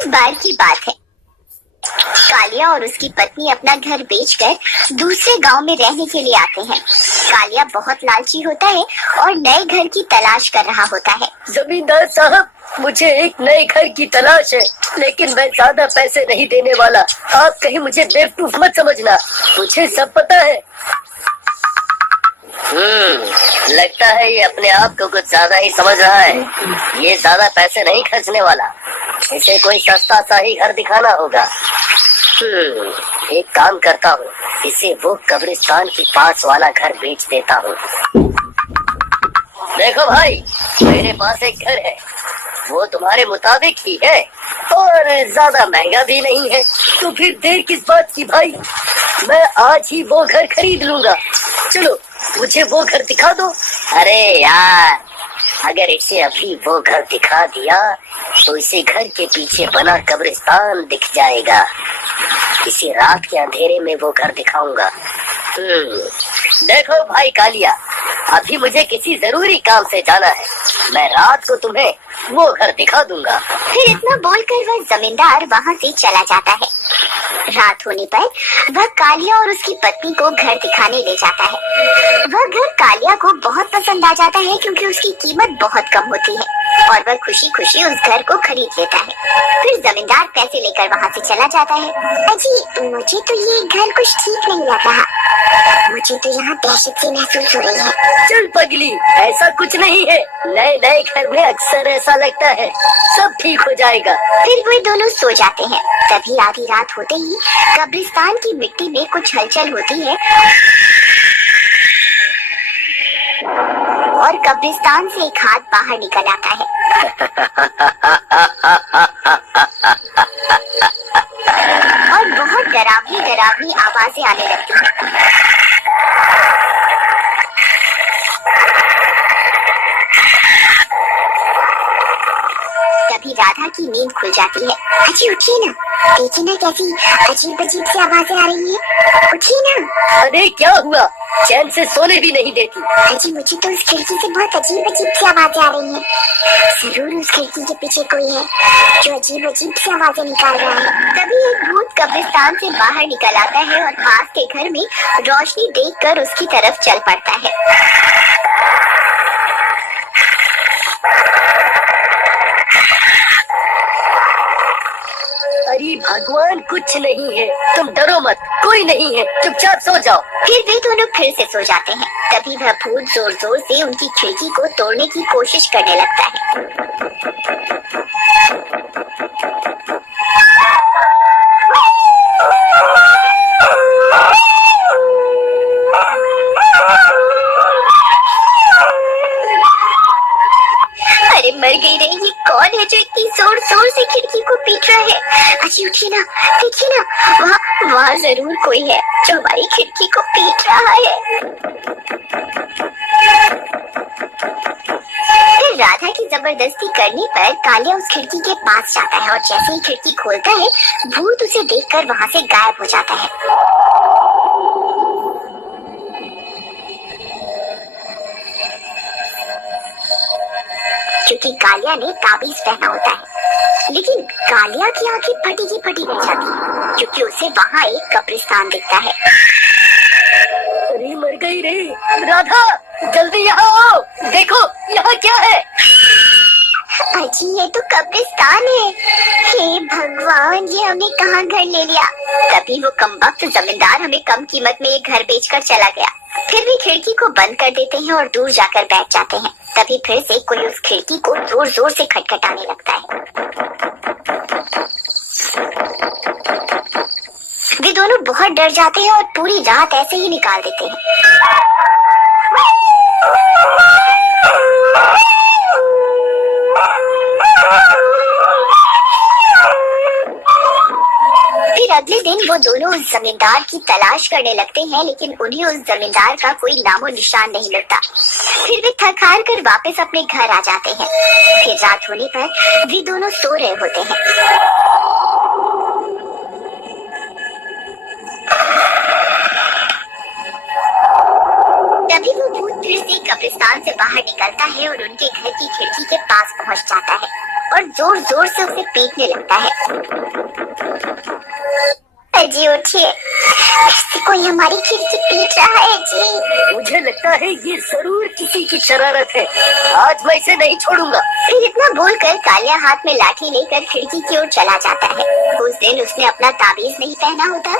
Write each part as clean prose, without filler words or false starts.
एक बार की बात है, कालिया और उसकी पत्नी अपना घर बेचकर दूसरे गांव में रहने के लिए आते हैं। कालिया बहुत लालची होता है और नए घर की तलाश कर रहा होता है। जमींदार साहब, मुझे एक नए घर की तलाश है, लेकिन मैं ज्यादा पैसे नहीं देने वाला। आप कहीं मुझे बेवकूफ मत समझना, मुझे सब पता है। लगता है ये अपने आप को कुछ ज्यादा ही समझ रहा है। ये ज्यादा पैसे नहीं खर्चने वाला, इसे कोई सस्ता सा ही घर दिखाना होगा। एक काम करता हूँ, इसे वो कब्रिस्तान के पास वाला घर बेच देता हूँ। देखो भाई, मेरे पास एक घर है, वो तुम्हारे मुताबिक ही है और ज्यादा महंगा भी नहीं है। तो फिर देर किस बात की भाई, मैं आज ही वो घर खरीद लूंगा। चलो मुझे वो घर दिखा दो। अरे यार, अगर इसे अभी वो घर दिखा दिया तो इसे घर के पीछे बना कब्रिस्तान दिख जाएगा। इसी रात के अंधेरे में वो घर दिखाऊंगा। देखो भाई कालिया, अभी मुझे किसी जरूरी काम से जाना है, मैं रात को तुम्हें वो घर दिखा दूंगा। फिर इतना बोलकर वह जमींदार वहाँ से चला जाता है। रात होने पर वह कालिया और उसकी पत्नी को घर दिखाने ले जाता है। वह घर कालिया को बहुत पसंद आ जाता है क्योंकि उसकी कीमत बहुत कम होती है और वह खुशी खुशी उस घर को खरीद लेता है। फिर जमींदार पैसे लेकर वहाँ से चला जाता है। अजी, मुझे तो ये घर कुछ ठीक नहीं लग रहा, मुझे तो यहाँ दहशत सी महसूस हो रही है। चल पगली, ऐसा कुछ नहीं है, नए नए घर में अक्सर ऐसा लगता है, सब ठीक हो जाएगा। फिर वे दोनों सो जाते हैं। तभी आधी रात होते ही कब्रिस्तान की मिट्टी में कुछ हलचल होती है और कब्रिस्तान से एक हाथ बाहर निकल आता है। और बहुत डरावनी डरावनी आवाजें आने लगती हैं। तभी राधा की नींद खुल जाती है। अजी उठिए ना, देखिए ना कैसी अजीब अजीब सी आवाजें आ रही है, उठिए ना। अरे क्या हुआ, चैन से सोने भी नहीं देती। अजी, मुझे तो उस खिड़की से बहुत अजीब अजीब सी आवाजें आ रही हैं। जरूर उस खिड़की के पीछे कोई है जो अजीब अजीब सी आवाजें निकाल रहा है। तभी एक भूत कब्रिस्तान से बाहर निकल आता है और पास के घर में रोशनी देखकर उसकी तरफ चल पड़ता है। अरे भगवान, कुछ नहीं है, तुम डरो मत, कोई नहीं है, चुपचाप सो जाओ। फिर वे दोनों फिर से सो जाते हैं। तभी वह भूत जोर जोर से उनकी खिड़की को तोड़ने की कोशिश करने लगता है। अरे मर गई रे, ये कौन है जो इतनी जोर जोर से खिड़की को पीट रहा है? अजी उठिए ना, देखिए ना, वहाँ जरूर कोई है जो हमारी खिड़की को पीट रहा है। फिर राधा की जबरदस्ती करने पर कालिया उस खिड़की के पास जाता है और जैसे ही खिड़की खोलता है, भूत उसे देखकर वहाँ से गायब हो जाता है। क्योंकि कालिया ने ताबीज पहना होता है, लेकिन कालिया की आंखें फटी की फटी रह जाती है क्योंकि उसे वहाँ एक कब्रिस्तान दिखता है। अरे मर गई रे, राधा जल्दी यहाँ आओ, देखो यहाँ क्या है। अजी, ये तो कब्रिस्तान है। हे भगवान, ये हमने कहाँ घर ले लिया। तभी वो कमबख्त जमींदार हमें कम कीमत में ये घर बेचकर चला गया। फिर भी खिड़की को बंद कर देते हैं और दूर जाकर बैठ जाते हैं। तभी फिर से कोई उस खिड़की को जोर जोर से खटखटाने लगता है। वे दोनों बहुत डर जाते हैं और पूरी रात ऐसे ही निकाल देते हैं। फिर अगले दिन वो दोनों उस जमींदार की तलाश करने लगते हैं, लेकिन उन्हें उस जमींदार का कोई नामो निशान नहीं मिलता। फिर वे थक हार कर वापस अपने घर आ जाते हैं। फिर रात होने पर वे दोनों सो रहे होते हैं। तभी वो भूत फिर से कब्रिस्तान से बाहर निकलता है और उनके घर की खिड़की के पास पहुंच जाता है और और जोर जोर से उसे पीटने लगता है। जी उठिए, ऐसे कोई हमारी खिड़की पीट रहा है जी। मुझे लगता है ये जरूर किसी की शरारत है, आज मैं इसे नहीं छोड़ूंगा। फिर इतना बोलकर कालिया हाथ में लाठी लेकर खिड़की की ओर चला जाता है। उस दिन उसने अपना ताबीज नहीं पहना होता,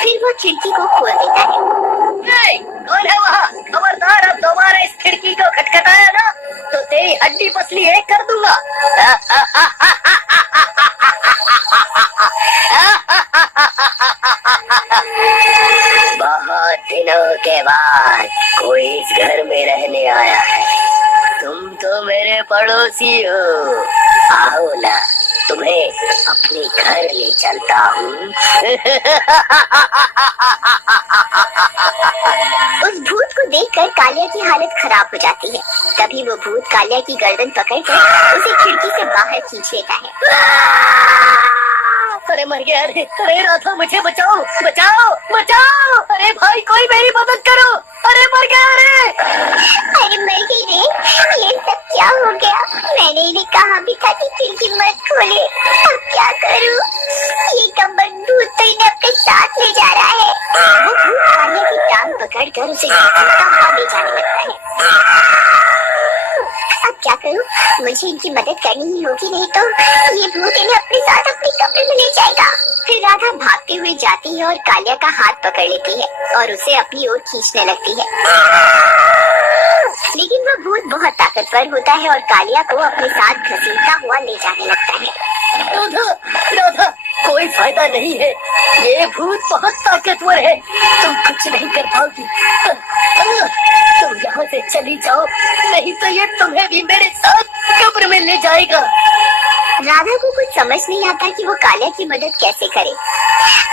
फिर वो खिड़की को खोल देता है। कौन है वहाँ? खबरदार, अब दोबारा इस खिड़की को खटखटाया ना तो तेरी हड्डी पसली एक कर दूंगा। बहुत दिनों के बाद कोई इस घर में रहने आया है। तुम तो मेरे पड़ोसी हो, आओ ना, तुम्हें अपने घर ले चलता हूँ। उस भूत को देखकर कालिया की हालत खराब हो जाती है। तभी वो भूत कालिया की गर्दन पकड़कर उसे खिड़की से बाहर खींच लेता है। अरे मर गया, अरे राधा, मुझे बचाओ बचाओ बचाओ, अरे भाई कोई मेरी मदद करो, अरे मर गया। अरे मर गई रे, ये सब क्या हो गया? मैंने इन्हें कहा भी था कि खिड़की मत खोले, अब क्या करूं? ये कम्बल भूत तो इन्हें अपने साथ ले जा रहा है। वो भूत कालिया की टांग पकड़कर उसे घसीटता हुआ ले जाने लगता है। अब क्या करूं? मुझे इनकी मदद करनी ही होगी, नहीं तो ये भूत इन्हें अपने साथ अपने कमरे में ले जाएगा। फिर राधा भागते हुए जाती है और कालिया का हाथ पकड़ लेती है और उसे अपनी ओर खींचने लगती है। लेकिन वह भूत बहुत ताकतवर होता है और कालिया को अपने साथ घसीटता हुआ ले जाने लगता है। राधा, राधा, कोई फायदा नहीं है, ये भूत बहुत ताकतवर है, तुम कुछ नहीं कर पाओगी। तुम यहाँ से चली जाओ, नहीं तो ये तुम्हें भी मेरे साथ कब्र में ले जाएगा। राधा को कुछ समझ नहीं आता कि वो कालिया की मदद कैसे करे।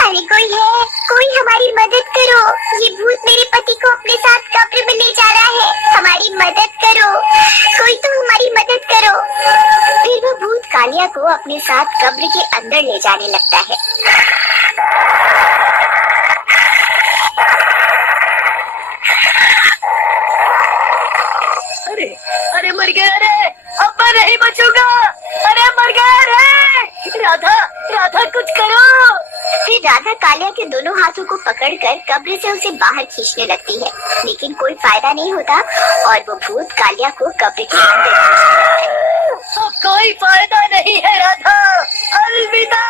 अरे कोई है, कोई हमारी मदद करो, ये भूत मेरे पति को अपने साथ कब्र में ले जा रहा है, हमारी मदद करो, कोई तो हमारी मदद करो। फिर वो भूत कालिया को अपने साथ कब्र के अंदर ले जाने लगता है। अरे अरे मर गया रे, अब मैं नहीं बचूंगा, अरे मर गया रे। राधा, राधा कुछ करो। फिर राधा कालिया के दोनों हाथों को पकड़कर कब्र से उसे बाहर खींचने लगती है, लेकिन कोई फायदा नहीं होता और वो भूत कालिया को कब्र के अंदर खींचने लगता है। अब कोई फायदा नहीं है राधा, अलविदा।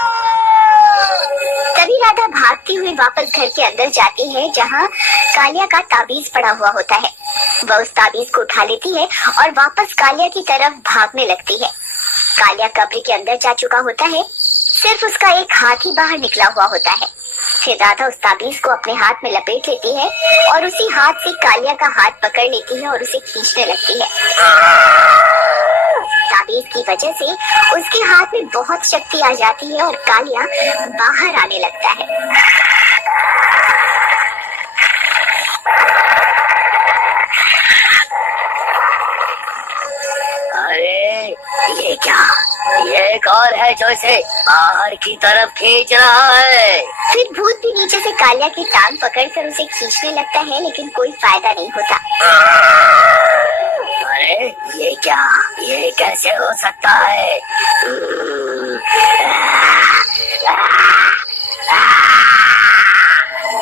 तभी राधा भागती हुई वापस घर के अंदर जाती है जहाँ कालिया का ताबीज पड़ा हुआ होता है। वह उस ताबीज को उठा लेती है और वापस कालिया की तरफ भागने लगती है। कालिया कब्र के अंदर जा चुका होता है, सिर्फ उसका एक हाथ ही बाहर निकला हुआ होता है। फिर राधा उस ताबीज को अपने हाथ में लपेट लेती है और उसी हाथ से कालिया का हाथ पकड़ लेती है और उसे खींचने लगती है। ताबीज की वजह से उसके हाथ में बहुत शक्ति आ जाती है और कालिया बाहर आने लगता है। अरे ये क्या, ये कौन है जो इसे बाहर की तरफ खींच रहा है? फिर भूत भी नीचे से कालिया की टांग पकड़कर उसे खींचने लगता है, लेकिन कोई फायदा नहीं होता। अरे ये क्या, ये कैसे हो सकता है?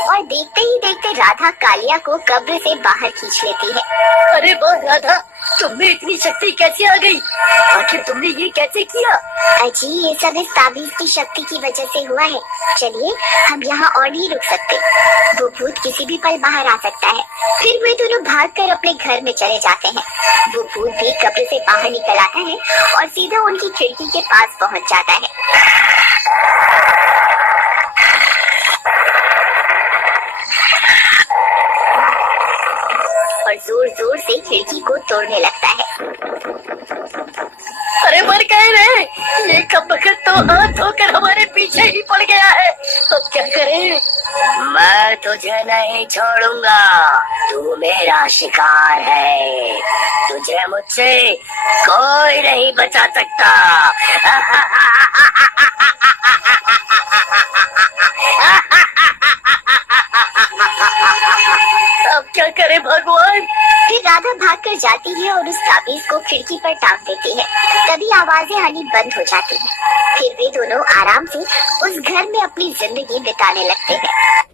और देखते ही देखते राधा कालिया को कब्र से बाहर खींच लेती है। अरे वाह राधा, तुम्हें इतनी शक्ति कैसे आ गई? आखिर तुमने ये कैसे किया? अजी, ये सब इस ताबीज की शक्ति की वजह से हुआ है। चलिए, हम यहाँ और नहीं रुक सकते, वो भूत किसी भी पल बाहर आ सकता है। फिर वे दोनों भागकर अपने घर में चले जाते हैं। वो भूत भी कब्र से बाहर निकल आता है और सीधा उनकी खिड़की के पास पहुँच जाता है। और जोर जोर से खिड़की को तोड़ने लगता है। अरे मर गए रे, ये कबकत तो हाथ धोकर हमारे पीछे ही पड़ गया है, अब क्या करें? मैं तुझे नहीं छोड़ूंगा, तू मेरा शिकार है, तुझे मुझसे कोई नहीं बचा सकता। अब क्या करे भगवान? फिर राधा भागकर जाती है और उस ताबीज को खिड़की पर टांग देती है। तभी आवाजें आनी बंद हो जाती हैं। फिर वे दोनों आराम से उस घर में अपनी जिंदगी बिताने लगते हैं।